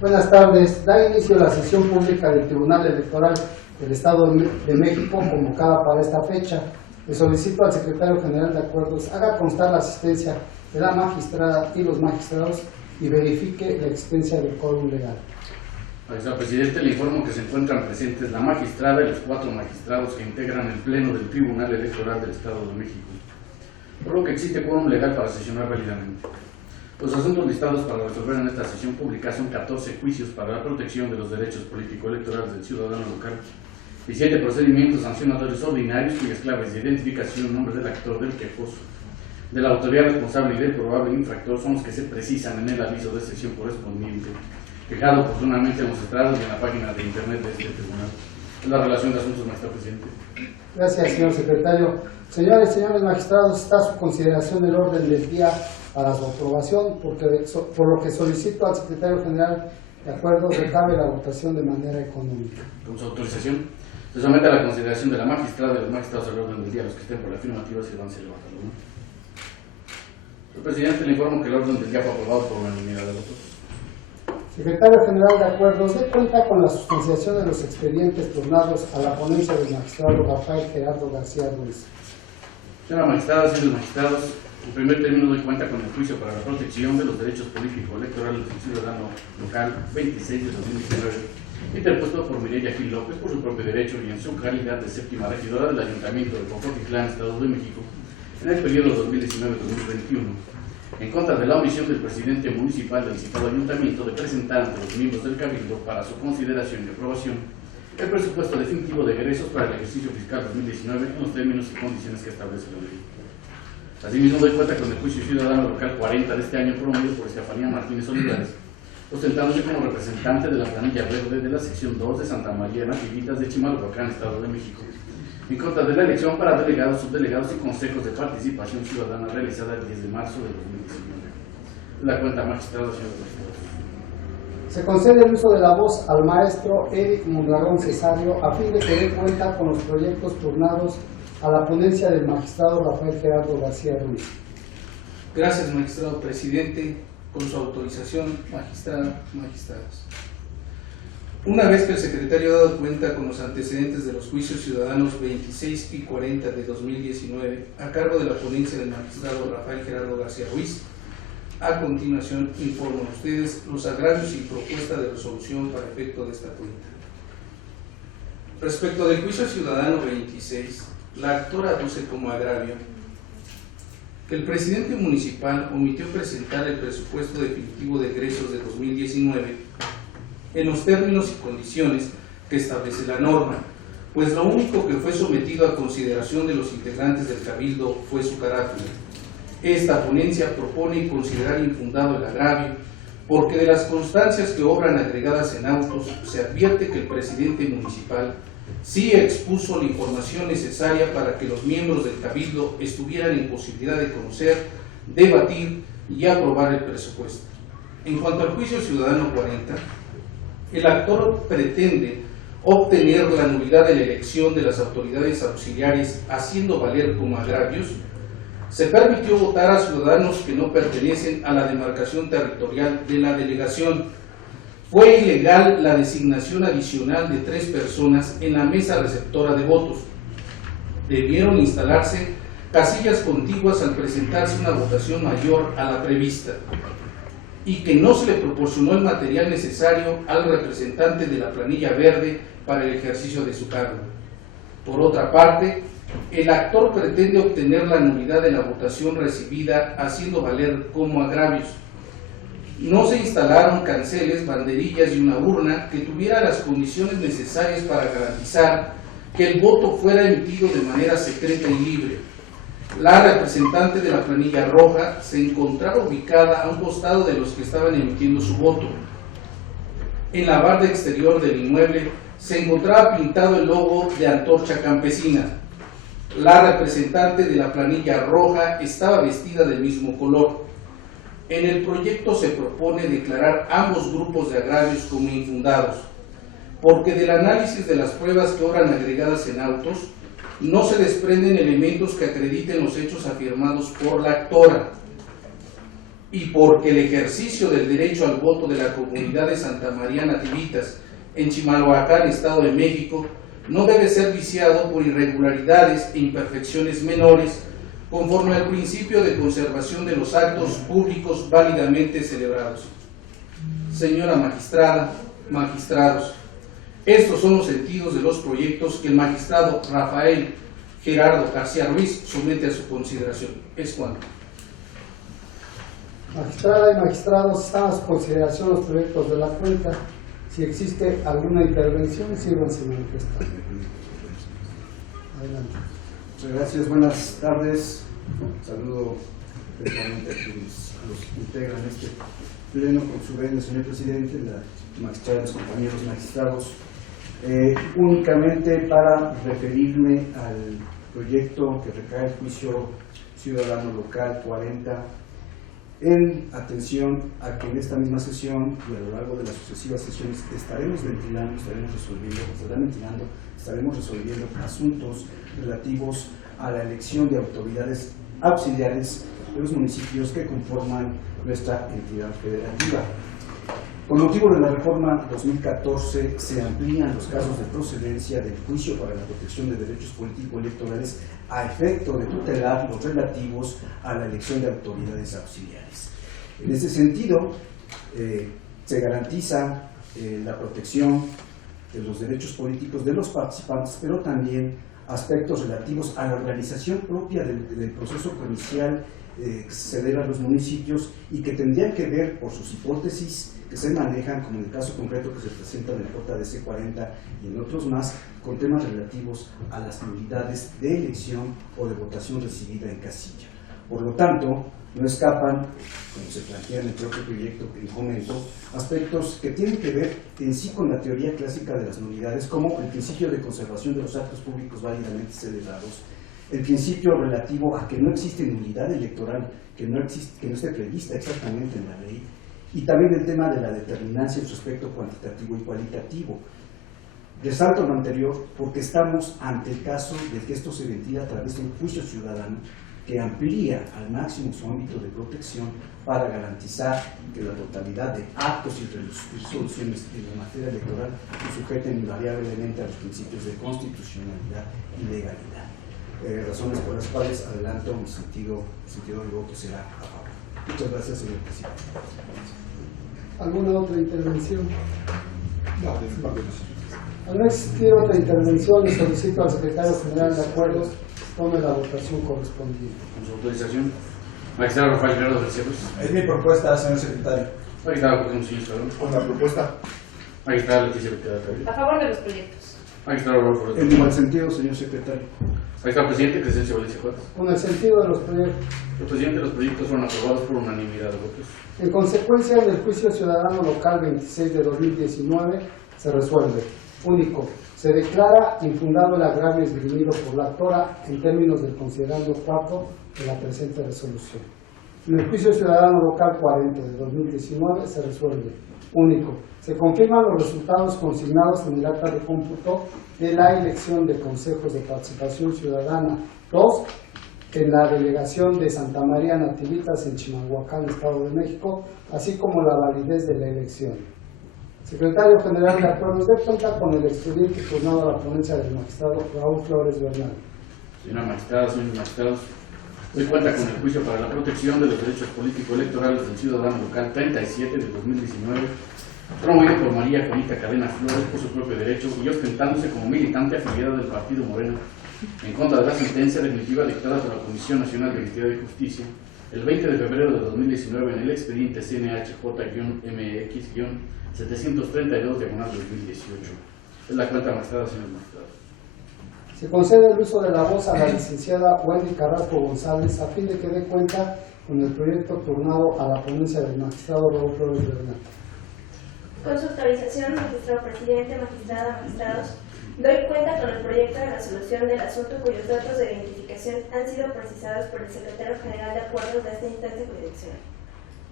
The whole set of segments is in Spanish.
Buenas tardes. Da inicio a la sesión pública del Tribunal Electoral del Estado de México convocada para esta fecha. Le solicito al Secretario General de Acuerdos haga constar la asistencia de la magistrada y los magistrados y verifique la existencia del quórum legal. Señor presidente, le informo que se encuentran presentes la magistrada y los 4 magistrados que integran el Pleno del Tribunal Electoral del Estado de México, por lo que existe quórum legal para sesionar válidamente. Los asuntos listados para resolver en esta sesión pública son 14 juicios para la protección de los derechos político-electorales del ciudadano local y 7 procedimientos sancionadores ordinarios cuyas claves de identificación, nombre del actor, del quejoso, de la autoridad responsable y del probable infractor son los que se precisan en el aviso de sesión correspondiente, fijado oportunamente en los estrados y en la página de internet de este tribunal. Es la relación de asuntos, maestro presidente. Gracias, señor secretario. Señores y señores magistrados, está a su consideración el orden del día para su aprobación, por lo que solicito al secretario general de Acuerdos recabe la votación de manera económica. Con su autorización, se somete a la consideración de la magistrada y los magistrados al orden del día. Los que estén por la afirmativa se van a levantar la mano. Señor presidente, le informo que el orden del día fue aprobado por unanimidad de votos. Secretario General de Acuerdos, dé cuenta con la sustanciación de los expedientes turnados a la ponencia del magistrado Rafael Gerardo García Ruiz. Señora magistrada, señores magistrados, en primer término doy cuenta con el juicio para la protección de los derechos político-electorales del ciudadano local 26 de 2019, interpuesto por Mireya Gil López por su propio derecho y en su calidad de séptima regidora del Ayuntamiento de Pocotitlán, Estado de México, en el periodo 2019-2021. En contra de la omisión del presidente municipal del citado ayuntamiento de presentar ante los miembros del Cabildo para su consideración y aprobación el presupuesto definitivo de egresos para el ejercicio fiscal 2019 en los términos y condiciones que establece la ley. Asimismo, doy cuenta con el juicio ciudadano local 40 de este año promovido por Estefanía Martínez Olivares, ostentándose como representante de la planilla verde de la sección 2 de Santa María de Nativitas de Chimalhuacán, Estado de México, en contra de la elección para delegados, subdelegados y consejos de participación ciudadana realizada el 10 de marzo de 2019. La cuenta magistrada, señor magistrado. Se concede el uso de la voz al maestro Eric Mondragón Cesario a fin de que dé cuenta con los proyectos turnados a la ponencia del magistrado Rafael Gerardo García Ruiz. Gracias, magistrado presidente. Con su autorización, magistrada, magistrados. Una vez que el secretario ha dado cuenta con los antecedentes de los juicios ciudadanos 26 y 40 de 2019 a cargo de la ponencia del magistrado Rafael Gerardo García Ruiz, a continuación informo a ustedes los agravios y propuesta de resolución para efecto de esta cuenta. Respecto del juicio ciudadano 26, la actora aduce como agravio que el presidente municipal omitió presentar el presupuesto definitivo de egresos de 2019 en los términos y condiciones que establece la norma, pues lo único que fue sometido a consideración de los integrantes del Cabildo fue su carátula. Esta ponencia propone considerar infundado el agravio, porque de las constancias que obran agregadas en autos se advierte que el presidente municipal sí expuso la información necesaria para que los miembros del Cabildo estuvieran en posibilidad de conocer, debatir y aprobar el presupuesto. En cuanto al juicio ciudadano 40, el actor pretende obtener la nulidad de la elección de las autoridades auxiliares haciendo valer como agravios. Se permitió votar a ciudadanos que no pertenecen a la demarcación territorial de la delegación. Fue ilegal la designación adicional de 3 personas en la mesa receptora de votos. Debieron instalarse casillas contiguas al presentarse una votación mayor a la prevista, y que no se le proporcionó el material necesario al representante de la planilla verde para el ejercicio de su cargo. Por otra parte, el actor pretende obtener la nulidad de la votación recibida haciendo valer como agravios. No se instalaron canceles, banderillas y una urna que tuviera las condiciones necesarias para garantizar que el voto fuera emitido de manera secreta y libre. La representante de la planilla roja se encontraba ubicada a un costado de los que estaban emitiendo su voto. En la barda exterior del inmueble se encontraba pintado el logo de Antorcha Campesina. La representante de la planilla roja estaba vestida del mismo color. En el proyecto se propone declarar ambos grupos de agravios como infundados, porque del análisis de las pruebas que obran agregadas en autos, no se desprenden elementos que acrediten los hechos afirmados por la actora. y porque el ejercicio del derecho al voto de la comunidad de Santa María Nativitas en Chimalhuacán, Estado de México, no debe ser viciado por irregularidades e imperfecciones menores, conforme al principio de conservación de los actos públicos válidamente celebrados. Señora magistrada, magistrados, estos son los sentidos de los proyectos que el magistrado Rafael Gerardo García Ruiz somete a su consideración. Es cuanto. Magistrada y magistrados, están a su consideración los proyectos de la cuenta. Si existe alguna intervención, sírvanse manifestar. Adelante. Muchas gracias, buenas tardes. Saludo especialmente a quienes los integran este pleno con su venia, señor presidente, la magistrada, los compañeros magistrados. Únicamente para referirme al proyecto que recae el juicio ciudadano local 40, en atención a que en esta misma sesión y a lo largo de las sucesivas sesiones estaremos resolviendo asuntos relativos a la elección de autoridades auxiliares de los municipios que conforman nuestra entidad federativa. Con motivo de la reforma 2014 se amplían los casos de procedencia del juicio para la protección de derechos político-electorales a efecto de tutelar los relativos a la elección de autoridades auxiliares. En ese sentido, se garantiza la protección de los derechos políticos de los participantes, pero también aspectos relativos a la organización propia del proceso provincial que se celebra en los municipios y que tendrían que ver, por sus hipótesis que se manejan, como en el caso concreto que se presenta en el JDC 40 y en otros más, con temas relativos a las nulidades de elección o de votación recibida en casilla. Por lo tanto, no escapan, como se plantea en el propio proyecto que comento, aspectos que tienen que ver en sí con la teoría clásica de las nulidades, como el principio de conservación de los actos públicos válidamente celebrados, el principio relativo a que no existe nulidad electoral, que no esté prevista exactamente en la ley, y también el tema de la determinancia en su aspecto cuantitativo y cualitativo. Resalto lo anterior porque estamos ante el caso de que esto se ventila a través de un juicio ciudadano que amplía al máximo su ámbito de protección para garantizar que la totalidad de actos y resoluciones en la materia electoral se sujeten invariablemente a los principios de constitucionalidad y legalidad. Razones por las cuales adelanto mi sentido del voto será a favor. Muchas gracias, señor presidente. ¿Alguna otra intervención? No, de mi parte no. Al no existir otra intervención, le solicito al secretario general de acuerdos tome la votación correspondiente. Con su autorización. Magistrado Rafael Gerardo García Ruiz. Es mi propuesta, señor secretario. Magistrado Jorge Musillo Escalón. Con la propuesta. Magistrado Leticia Becerra Cabrera. A favor de los proyectos. Magistrado Rodolfo Rodríguez. En igual sentido, señor secretario. Magistrado Presidente, Crescencio Valencia Juárez. Con el sentido de los proyectos. Señor Presidente, los proyectos fueron aprobados por unanimidad de votos. En consecuencia del juicio ciudadano local 26 de 2019, se resuelve. Único. Se declara infundado el agravio esgrimido por la actora en términos del considerando cuarto de la presente resolución. En el juicio ciudadano local 40 de 2019 se resuelve. Único. Se confirman los resultados consignados en el acta de cómputo de la elección de consejos de participación ciudadana 2 en la delegación de Santa María Nativitas en Chimalhuacán, Estado de México, así como la validez de la elección. Secretario General de Acuerdos de cuenta con el expediente turnado a la ponencia del magistrado Raúl Flores Bernal. Señora magistrada, señores magistrados, hoy cuenta con el juicio para la protección de los derechos político-electorales del ciudadano local 37 de 2019, promovido por María Juanita Cadena Flores por su propio derecho y ostentándose como militante afiliada del Partido Moreno, en contra de la sentencia definitiva dictada por la Comisión Nacional de Honestidad y Justicia el 20 de febrero de 2019 en el expediente CNHJ-MX-732/2018. Es la cuenta magistrada, señor magistrado. Se concede el uso de la voz a la licenciada Wendy Carrasco González a fin de que dé cuenta con el proyecto turnado a la ponencia del magistrado Raúl Flores Bernal. Con su autorización, magistrado presidente, magistrada, magistrados, doy cuenta con el proyecto de resolución del asunto cuyos datos de identificación han sido precisados por el secretario general de acuerdos de esta instancia jurisdiccional.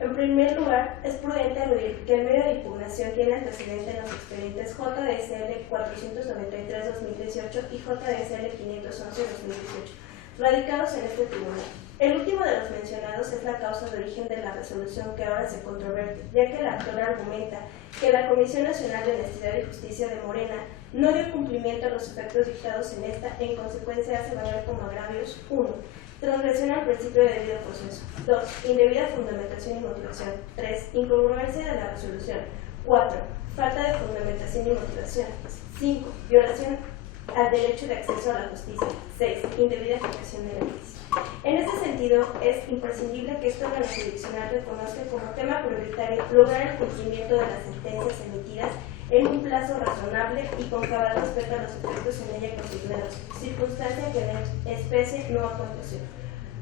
En primer lugar, es prudente aludir que el medio de impugnación tiene antecedente en los expedientes JDSL 493-2018 y JDSL 511-2018, radicados en este tribunal. El último de los mencionados se es la causa de origen de la resolución que ahora se controverte, ya que la autora argumenta que la Comisión Nacional de Honestidad y Justicia de Morena no dio cumplimiento a los efectos dictados en esta, en consecuencia hace valer como agravios: 1. Transgresión al principio de debido proceso. 2. Indebida fundamentación y motivación. 3. Incongruencia de la resolución. 4. Falta de fundamentación y motivación. 5. Violación al derecho de acceso a la justicia. 6. Indebida aplicación de la ley. En este sentido, es imprescindible que este órgano jurisdiccional reconozca como tema prioritario lograr el cumplimiento de las sentencias emitidas en un plazo razonable y con cabal respeto a los efectos en ella consignados, circunstancia que en especie no aconteció.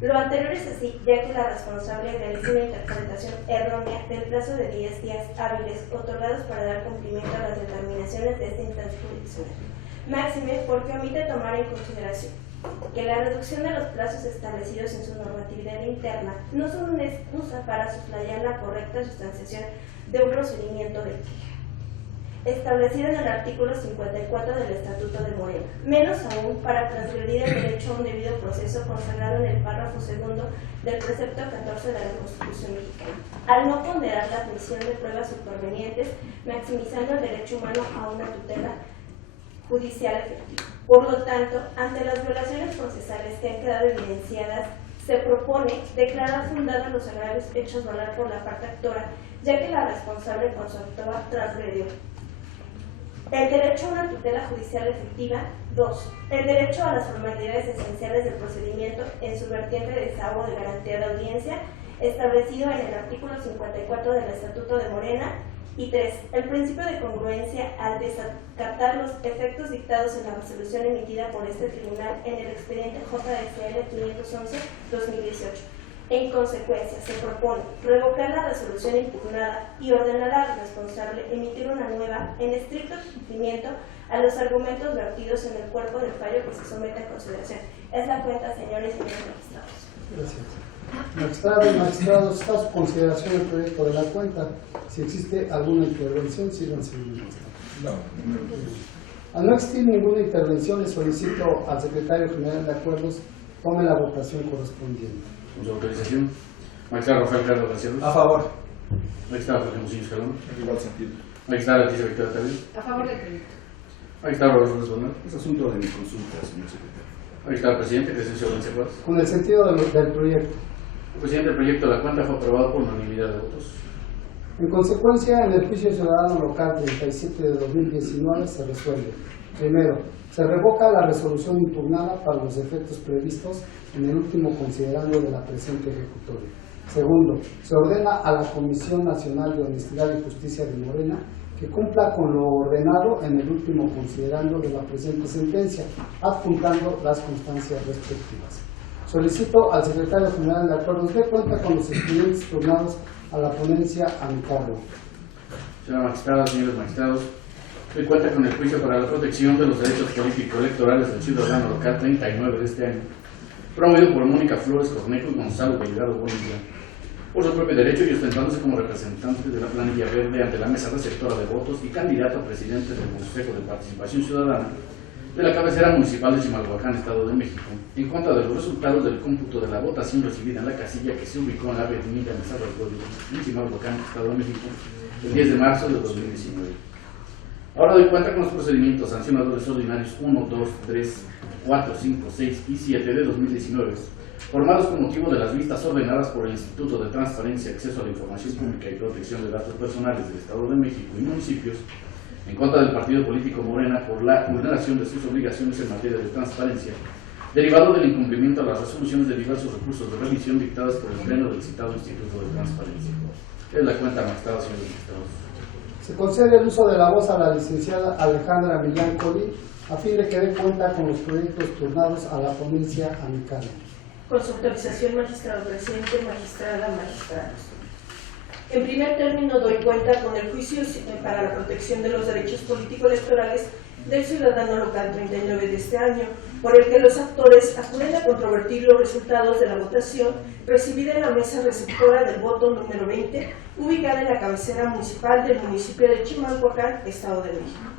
Lo anterior es así, ya que la responsable realiza una interpretación errónea del plazo de 10 días hábiles otorgados para dar cumplimiento a las determinaciones de esta instancia jurisdiccional. Máxime porque omite tomar en consideración que la reducción de los plazos establecidos en su normatividad interna no son una excusa para soslayar la correcta sustanciación de un procedimiento de queja establecido en el artículo 54 del Estatuto de Morena, menos aún para transgredir el derecho a un debido proceso consagrado en el párrafo segundo del precepto 14 de la Constitución mexicana, al no ponderar la admisión de pruebas supervenientes, maximizando el derecho humano a una tutela judicial efectiva. Por lo tanto, ante las violaciones procesales que han quedado evidenciadas, se propone declarar fundados los agravios hechos valer por la parte actora, ya que la responsable con su actora transgredió el derecho a una tutela judicial efectiva. 2. El derecho a las formalidades esenciales del procedimiento en su vertiente de desahogo de garantía de audiencia, establecido en el artículo 54 del Estatuto de Morena. Y 3. El principio de congruencia al desacatar los efectos dictados en la resolución emitida por este tribunal en el expediente JSL 511-2018. En consecuencia, se propone revocar la resolución impugnada y ordenar al responsable emitir una nueva en estricto cumplimiento a los argumentos vertidos en el cuerpo del fallo que se somete a consideración. Es la cuenta, señores y señores magistrados. Gracias. Magistrado y magistrados, está a su consideración el proyecto de la cuenta. Si existe alguna intervención, sigan siguiendo. Al no existir ninguna intervención, le solicito al secretario general de acuerdos tome la votación correspondiente. Con su autorización. Magistrado Rafael Carlos García Luz. A favor. Magistrado Jorge Musillo Escalón. En igual sentido. Magistrado Leticia Victoria Tavio. A favor del proyecto. Magistrado Roberto Flores Bernal. Es asunto de mi consulta, señor secretario. Magistrado Presidente Crescencio Valencia Juárez. Con el sentido del proyecto. Presidente, el proyecto de la cuenta fue aprobado por unanimidad de votos. En consecuencia, en el juicio ciudadano local 37 de 2019 se resuelve. Primero, se revoca la resolución impugnada para los efectos previstos en el último considerando de la presente ejecutoria. Segundo, se ordena a la Comisión Nacional de Honestidad y Justicia de Morena que cumpla con lo ordenado en el último considerando de la presente sentencia, adjuntando las constancias respectivas. Solicito al secretario general de acuerdos de cuenta con los expedientes turnados a la ponencia a mi cargo. Señora magistrada, señores magistrados, doy cuenta con el juicio para la protección de los derechos político-electorales del ciudadano local 39 de este año, promovido por Mónica Flores Cornejo y Gonzalo Delgado Bonilla, por su propio derecho y ostentándose como representante de la planilla verde ante la mesa receptora de votos y candidato a presidente del Consejo de Participación Ciudadana de la cabecera municipal de Chimalhuacán, Estado de México, en contra de los resultados del cómputo de la votación recibida en la casilla que se ubicó en la avenida Mesa del Pueblo, en Chimalhuacán, Estado de México, el 10 de marzo de 2019. Ahora doy cuenta con los procedimientos sancionadores ordinarios 1, 2, 3, 4, 5, 6 y 7 de 2019, formados con motivo de las vistas ordenadas por el Instituto de Transparencia, Acceso a la Información Pública y Protección de Datos Personales del Estado de México y municipios, en contra del partido político Morena por la vulneración de sus obligaciones en materia de transparencia, derivado del incumplimiento a las resoluciones de diversos recursos de revisión dictadas por el Pleno del citado Instituto de Transparencia. Es la cuenta, magistrado, señores magistrados. Se concede el uso de la voz a la licenciada Alejandra Millán Colín a fin de que dé cuenta con los proyectos turnados a la ponencia a mi cargo. Con su autorización, magistrado presidente, magistrada, magistrados. En primer término, doy cuenta con el juicio para la protección de los derechos político-electorales del ciudadano local 39 de este año, por el que los actores acuden a controvertir los resultados de la votación recibida en la mesa receptora del voto número 20, ubicada en la cabecera municipal del municipio de Chimalhuacán, Estado de México,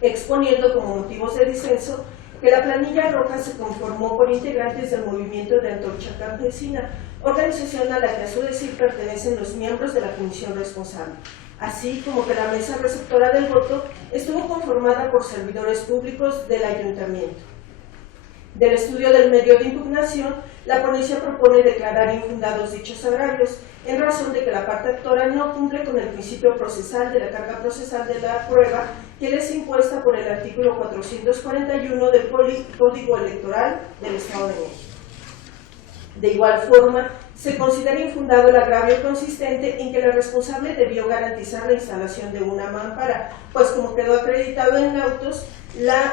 exponiendo como motivos de disenso que la planilla roja se conformó por integrantes del movimiento de Antorcha Campesina, organización a la que a su decir pertenecen los miembros de la comisión responsable, así como que la mesa receptora del voto estuvo conformada por servidores públicos del ayuntamiento. Del estudio del medio de impugnación, la ponencia propone declarar infundados dichos agravios en razón de que la parte actora no cumple con el principio procesal de la carga procesal de la prueba que les impuesta por el artículo 441 del Código Electoral del Estado de México. De igual forma, se considera infundado el agravio consistente en que la responsable debió garantizar la instalación de una mampara, pues como quedó acreditado en autos,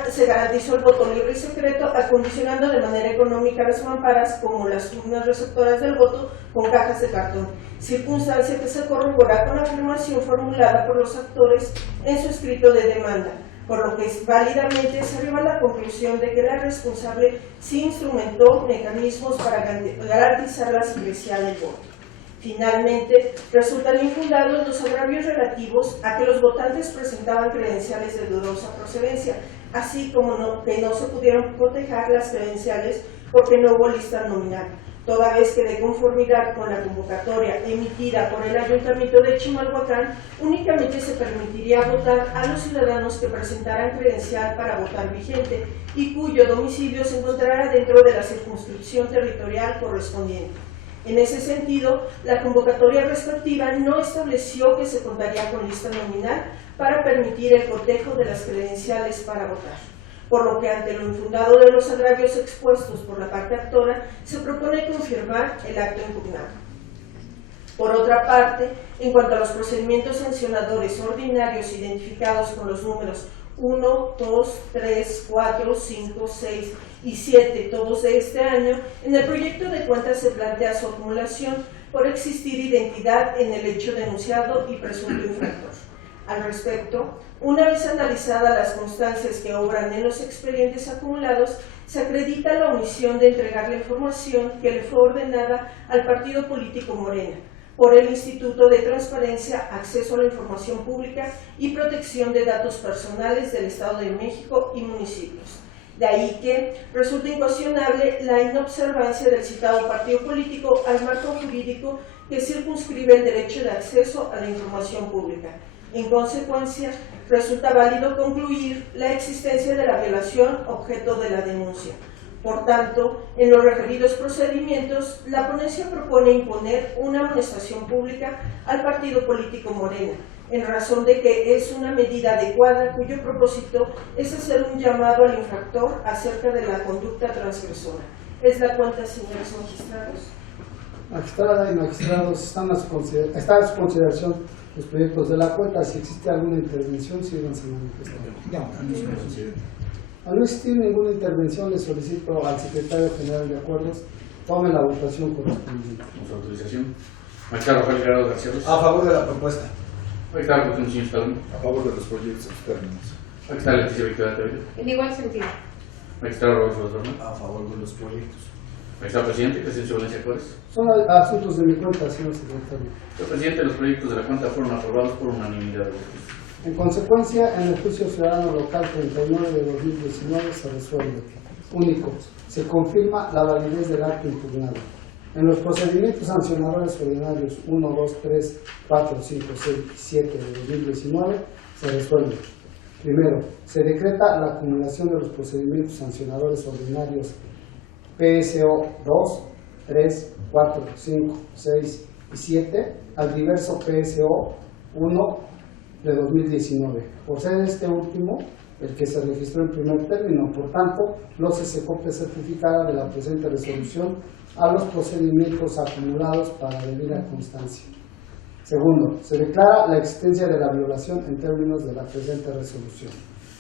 se garantizó el voto libre y secreto, acondicionando de manera económica las mamparas como las urnas receptoras del voto con cajas de cartón, circunstancia que se corrobora con la afirmación formulada por los actores en su escrito de demanda, por lo que válidamente se arriba a la conclusión de que la responsable sí instrumentó mecanismos para garantizar la secrecía del voto. Finalmente, resultan infundados los agravios relativos a que los votantes presentaban credenciales de dudosa procedencia, así como que no se pudieron cotejar las credenciales porque no hubo lista nominal, toda vez que de conformidad con la convocatoria emitida por el Ayuntamiento de Chimalhuacán, únicamente se permitiría votar a los ciudadanos que presentaran credencial para votar vigente y cuyo domicilio se encontrara dentro de la circunscripción territorial correspondiente. En ese sentido, la convocatoria respectiva no estableció que se contaría con lista nominal para permitir el cotejo de las credenciales para votar, por lo que ante lo infundado de los agravios expuestos por la parte actora, se propone confirmar el acto impugnado. Por otra parte, en cuanto a los procedimientos sancionadores ordinarios identificados con los números 1, 2, 3, 4, 5, 6 y 7, todos de este año, en el proyecto de cuentas se plantea su acumulación por existir identidad en el hecho denunciado y presunto infractor. Al respecto, una vez analizadas las constancias que obran en los expedientes acumulados, se acredita la omisión de entregar la información que le fue ordenada al partido político Morena por el Instituto de Transparencia, Acceso a la Información Pública y Protección de Datos Personales del Estado de México y municipios. De ahí que resulta incuestionable la inobservancia del citado partido político al marco jurídico que circunscribe el derecho de acceso a la información pública. En consecuencia, resulta válido concluir la existencia de la violación objeto de la denuncia. Por tanto, en los referidos procedimientos, la ponencia propone imponer una amonestación pública al partido político Morena, en razón de que es una medida adecuada cuyo propósito es hacer un llamado al infractor acerca de la conducta transgresora. ¿Es la cuenta, señores magistrados? Magistrada y magistrados, están a su consideración los proyectos de la cuenta. Si existe alguna intervención, síganse manifestando. Al no existir ninguna intervención, le solicito al secretario general de acuerdos tome la votación correspondiente. Con su autorización. Magistrado Rafael Gerardo García Luz. A favor de la propuesta. Magistrado José señor Estado. A favor de los proyectos externos. Magistrado Leticia Victoria Tavera. En igual sentido. Magistrado Rodolfo Osborne. A favor de los proyectos. Magistrado presidente, Crescencio Valencia Juárez. Son asuntos de mi cuenta, señor secretario. Señor presidente, los proyectos de la cuenta fueron aprobados por unanimidad de votos. En consecuencia, en el juicio ciudadano local 39 de 2019 se resuelve. Único, se confirma la validez del acto impugnado. En los procedimientos sancionadores ordinarios 1, 2, 3, 4, 5, 6 y 7 de 2019 se resuelve. Primero, se decreta la acumulación de los procedimientos sancionadores ordinarios PSO 2, 3, 4, 5, 6 y 7 al diverso PSO 1 de 2019, por ser este último el que se registró en primer término. Por tanto, no se copia certificada de la presente resolución a los procedimientos acumulados para debida constancia. Segundo, se declara la existencia de la violación en términos de la presente resolución.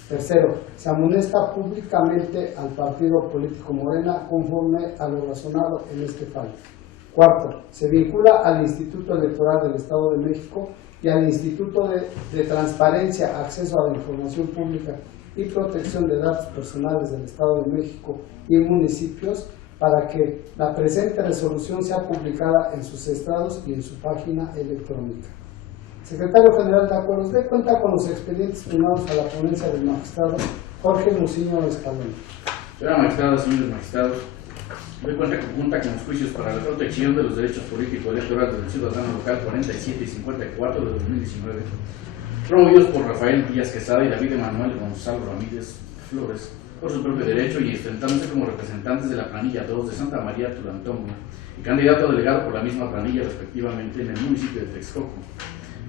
Tercero, se amonesta públicamente al partido político Morena conforme a lo razonado en este fallo. Cuarto, se vincula al Instituto Electoral del Estado de México y al Instituto de Transparencia, Acceso a la Información Pública y Protección de Datos Personales del Estado de México y municipios para que la presente resolución sea publicada en sus estrados y en su página electrónica. Secretario General de Acuerdos, dé cuenta con los expedientes firmados a la ponencia del magistrado Jorge Muciño Escalón. Señora magistrada, señores magistrados, Doy cuenta conjunta con los juicios para la protección de los derechos políticos electorales del ciudadano local 47 y 54 de 2019, promovidos por Rafael Díaz Quesada y David Emanuel Gonzalo Ramírez Flores, por su propio derecho y enfrentándose como representantes de la planilla 2 de Santa María Tulantongo y candidato a delegado por la misma planilla respectivamente en el municipio de Texcoco,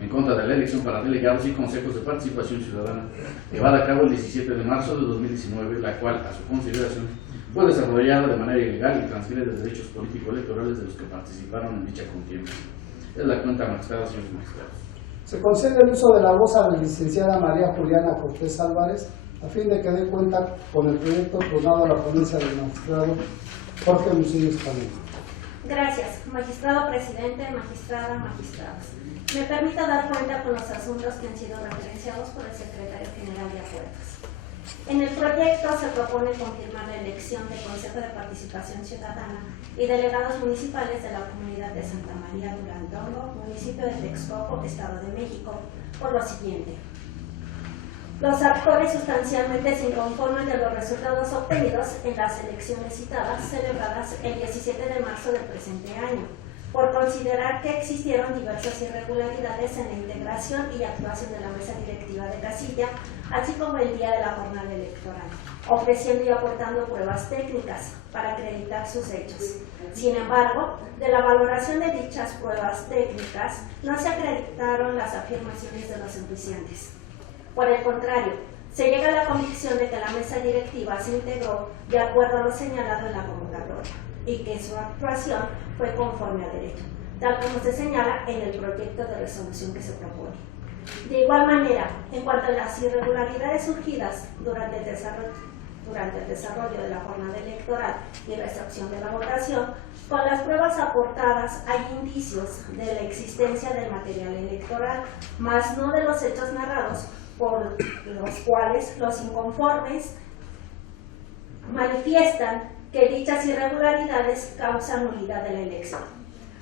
en contra de la elección para delegados y consejos de participación ciudadana llevada a cabo el 17 de marzo de 2019, la cual, a su consideración, fue desarrollada de manera ilegal y transfiere de derechos político-electorales de los que participaron en dicha contienda. Es la cuenta magistrada, señores magistrados. Se concede el uso de la voz a la licenciada María Juliana Cortés Álvarez, a fin de que dé cuenta con el proyecto turnado a la ponencia del magistrado Jorge Lucino Escalera. Gracias, magistrado presidente, magistrada, magistrados. Me permito dar cuenta con los asuntos que han sido referenciados por el secretario general de Acuerdos. En el proyecto se propone confirmar la elección de Consejo de Participación Ciudadana y delegados municipales de la comunidad de Santa María Tulantongo, municipio de Texcoco, Estado de México, por lo siguiente. Los actores sustancialmente se inconforman de los resultados obtenidos en las elecciones citadas celebradas el 17 de marzo del presente año, por considerar que existieron diversas irregularidades en la integración y actuación de la mesa directiva de casilla, así como el día de la jornada electoral, ofreciendo y aportando pruebas técnicas para acreditar sus hechos. Sin embargo, de la valoración de dichas pruebas técnicas no se acreditaron las afirmaciones de los enjuiciantes. Por el contrario, se llega a la convicción de que la mesa directiva se integró de acuerdo a lo señalado en la convocatoria y que su actuación fue conforme a derecho, tal como se señala en el proyecto de resolución que se propone. De igual manera, en cuanto a las irregularidades surgidas durante el desarrollo de la jornada electoral y recepción de la votación, con las pruebas aportadas hay indicios de la existencia del material electoral, mas no de los hechos narrados, por los cuales los inconformes manifiestan que dichas irregularidades causan nulidad de la elección.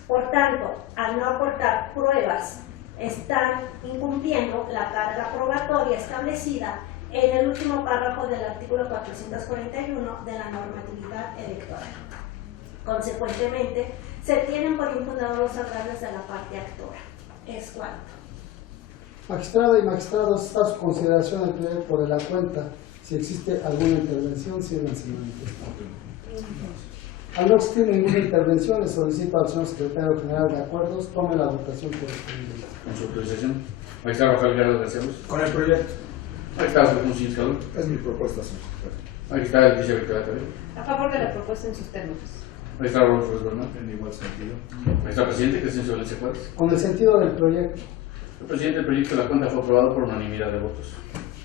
Por tanto, al no aportar pruebas, están incumpliendo la carga probatoria establecida en el último párrafo del artículo 441 de la normatividad electoral. Consecuentemente, se tienen por impugnados los agravios de la parte actora. Es cuanto. Magistrada y magistrados, está a su consideración el proyecto de la cuenta. Si existe alguna intervención, sírvanse manifestando. Al no existir ninguna intervención, le solicito al señor secretario general de Acuerdos tome la votación correspondiente. Con su autorización. Magistrado Rafael Guerrero García Luz. Con el proyecto. Magistrado Jorge Lucino Escalera. Es mi propuesta, señor secretario. Magistrado Leticia Victoria Cabello. A favor de la propuesta en sus términos. Magistrado Rodolfo Flores Bernal. En igual sentido. Magistrado presidente Crescencio Valencia Juárez. Con el sentido del proyecto. El presidente del proyecto de la cuenta fue aprobado por unanimidad de votos.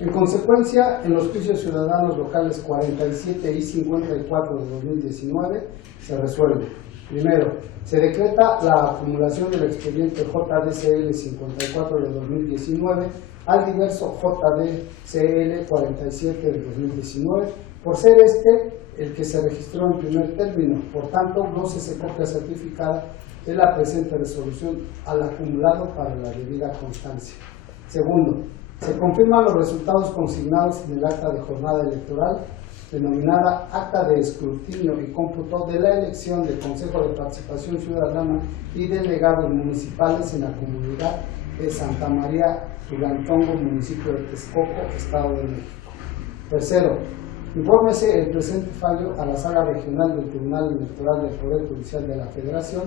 En consecuencia, en los juicios ciudadanos locales 47 y 54 de 2019 se resuelve. Primero, se decreta la acumulación del expediente JDCL 54 de 2019 al diverso JDCL 47 de 2019, por ser este el que se registró en primer término. Por tanto, no se copia certificada de la presente resolución al acumulado para la debida constancia. Segundo, se confirman los resultados consignados en el acta de jornada electoral, denominada Acta de Escrutinio y Cómputo de la elección del Consejo de Participación Ciudadana y delegados municipales en la comunidad de Santa María Tulantongo, municipio de Texcoco, Estado de México. Tercero, infórmese el presente fallo a la Sala Regional del Tribunal Electoral del Poder Judicial de la Federación,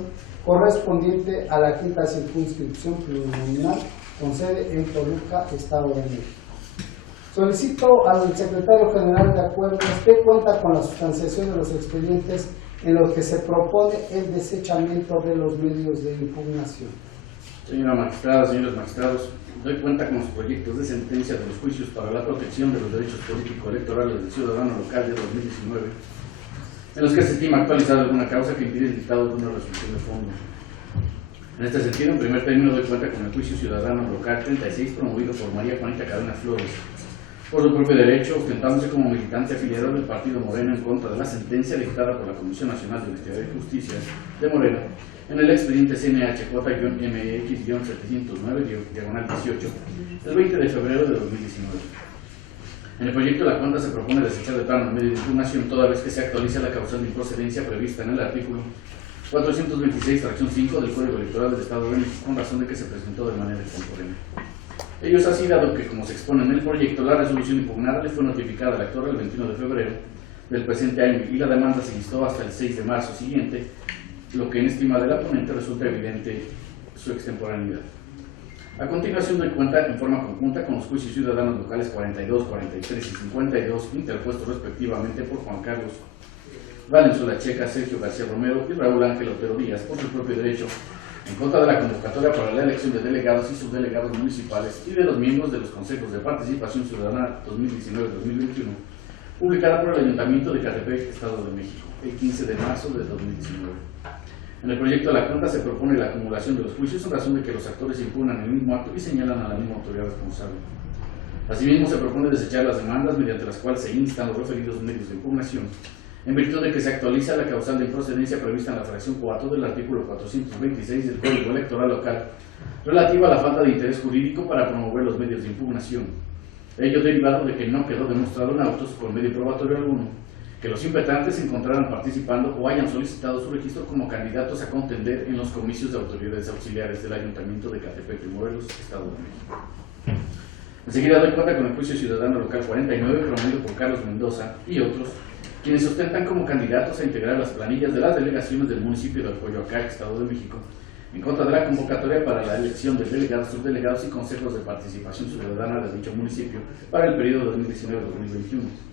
correspondiente a la quinta circunscripción plurinominal con sede en Toluca, Estado de México. Solicito al secretario general de Acuerdos que cuenta con la sustanciación de los expedientes en los que se propone el desechamiento de los medios de impugnación. Señora magistrada, señores magistrados, doy cuenta con los proyectos de sentencia de los juicios para la protección de los derechos político-electorales del ciudadano local de 2019, en los que se estima actualizada alguna causa que impide el dictado de una resolución de fondo. En este sentido, en primer término, doy cuenta con el juicio ciudadano local 36 promovido por María Juanita Cadena Flores, por su propio derecho, ostentándose como militante afiliado del Partido Morena en contra de la sentencia dictada por la Comisión Nacional de Honestidad y Justicia de Morena en el expediente CNHJ-MX-709-18 del 20 de febrero de 2019. En el proyecto de la cuenta se propone desechar de plano el medio de impugnación toda vez que se actualiza la causal de improcedencia prevista en el artículo 426, fracción 5 del Código Electoral del Estado de México, con razón de que se presentó de manera extemporánea. Ello es así dado que, como se expone en el proyecto, la resolución impugnada le fue notificada al actor el 21 de febrero del presente año y la demanda se instó hasta el 6 de marzo siguiente, lo que en estima de la ponente resulta evidente su extemporaneidad. A continuación doy cuenta en forma conjunta con los juicios ciudadanos locales 42, 43 y 52 interpuestos respectivamente por Juan Carlos Valenzuela Checa, Sergio García Romero y Raúl Ángel Otero Díaz por su propio derecho en contra de la convocatoria para la elección de delegados y subdelegados municipales y de los miembros de los consejos de participación ciudadana 2019-2021, publicada por el Ayuntamiento de Catepec, Estado de México, el 15 de marzo de 2019. En el proyecto de la cuenta se propone la acumulación de los juicios en razón de que los actores impugnan el mismo acto y señalan a la misma autoridad responsable. Asimismo, se propone desechar las demandas mediante las cuales se instan los referidos medios de impugnación, en virtud de que se actualiza la causal de improcedencia prevista en la fracción 4 del artículo 426 del Código Electoral Local, relativa a la falta de interés jurídico para promover los medios de impugnación. Ello derivado de que no quedó demostrado en autos, por medio probatorio alguno, que los impetrantes se encontraran participando o hayan solicitado su registro como candidatos a contender en los comicios de autoridades auxiliares del Ayuntamiento de Catepec y Morelos, Estado de México. Enseguida doy cuenta con el juicio ciudadano local 49, promovido por Carlos Mendoza y otros, quienes ostentan como candidatos a integrar las planillas de las delegaciones del municipio de Coyoacán, Estado de México, en contra de la convocatoria para la elección de delegados, subdelegados y consejos de participación ciudadana de dicho municipio para el periodo 2019-2021.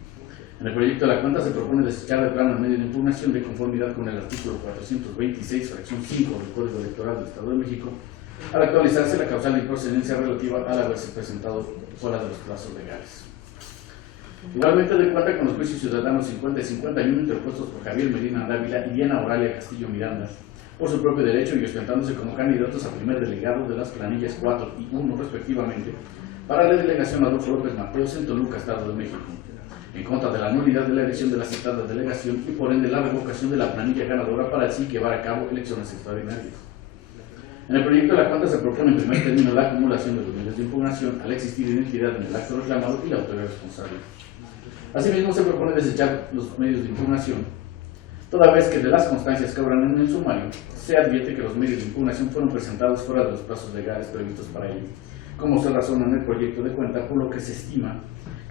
En el proyecto de la cuenta se propone desechar de plano el medio de impugnación de conformidad con el artículo 426, fracción 5 del Código Electoral del Estado de México, al actualizarse la causal de improcedencia relativa al haberse presentado fuera de los plazos legales. Igualmente doy cuenta con los juicios ciudadanos 50 y 51 interpuestos por Javier Medina Dávila y Diana Oralia Castillo Miranda, por su propio derecho y ostentándose como candidatos a primer delegado de las planillas 4 y 1 respectivamente, para la delegación Adolfo López Mateos en Toluca, Estado de México, en contra de la nulidad de la elección de la citada delegación y por ende la revocación de la planilla ganadora para así llevar a cabo elecciones extraordinarias. En el proyecto de la cuenta se propone en primer término la acumulación de los medios de impugnación al existir identidad en el acto reclamado y la autoridad responsable. Asimismo, se propone desechar los medios de impugnación, toda vez que de las constancias que obran en el sumario se advierte que los medios de impugnación fueron presentados fuera de los plazos legales previstos para ello, como se razona en el proyecto de cuenta, por lo que se estima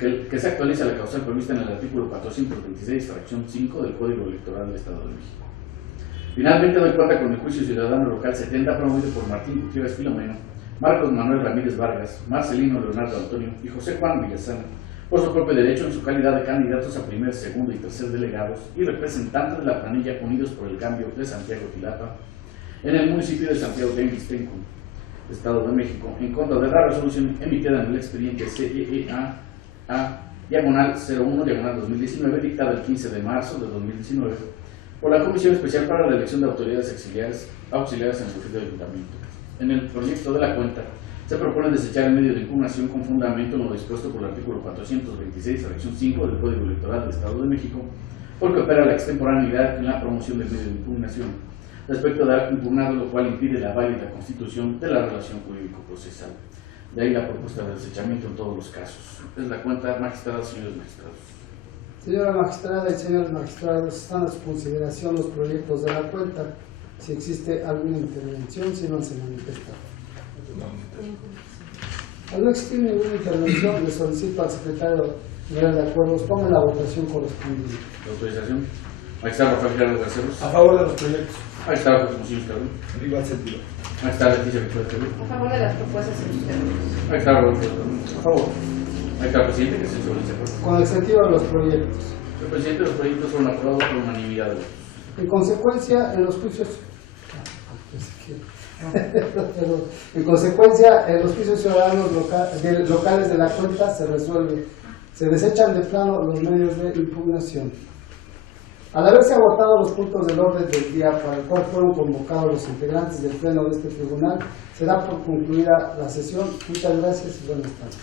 que se actualiza la causal prevista en el artículo 426, fracción 5 del Código Electoral del Estado de México. Finalmente doy cuenta con el juicio ciudadano local 70 promovido por Martín Gutiérrez Filomeno, Marcos Manuel Ramírez Vargas, Marcelino Leonardo Antonio y José Juan Villasana, por su propio derecho en su calidad de candidatos a primer, segundo y tercer delegados y representantes de la planilla Unidos por el Cambio de Santiago Tilapa, en el municipio de Santiago Tenguistenco, Estado de México, en contra de la resolución emitida en el expediente CEA-01-2019, dictada el 15 de marzo de 2019, por la Comisión Especial para la Elección de Autoridades Auxiliares en el Sufrido Ayuntamiento. En el proyecto de la cuenta se propone desechar el medio de impugnación con fundamento en lo dispuesto por el artículo 426, fracción 5 del Código Electoral del Estado de México, porque opera la extemporaneidad en la promoción del medio de impugnación respecto del acto impugnado, lo cual impide la válida constitución de la relación jurídico-procesal. De ahí la propuesta de desechamiento en todos los casos. Es la cuenta, magistrada, señores magistrados. Señora magistrada y señores magistrados, están a su consideración los proyectos de la cuenta. Si existe alguna intervención, si no se manifiesta. Al no existir ninguna intervención, le solicito al secretario general de acuerdos tome la votación correspondiente. La autorización. Magistrado Rafael Gerardo Garceros. A favor de los proyectos. Magistrado José Musillo Escalón. En igual sentido. Magistrada Leticia Victoria Escalón. A favor de las propuestas en sus términos. Magistrado Rodolfo Escalón. A favor. Magistrado Presidente, que se solicita. Con el sentido de los proyectos. El presidente de los proyectos fueron aprobados por unanimidad de votos. En consecuencia, en los juicios en consecuencia, en los juicios ciudadanos locales de la cuenta se desechan de plano los medios de impugnación. Al haberse agotado los puntos del orden del día para el cual fueron convocados los integrantes del pleno de este tribunal, se da por concluida la sesión. Muchas gracias y buenas tardes.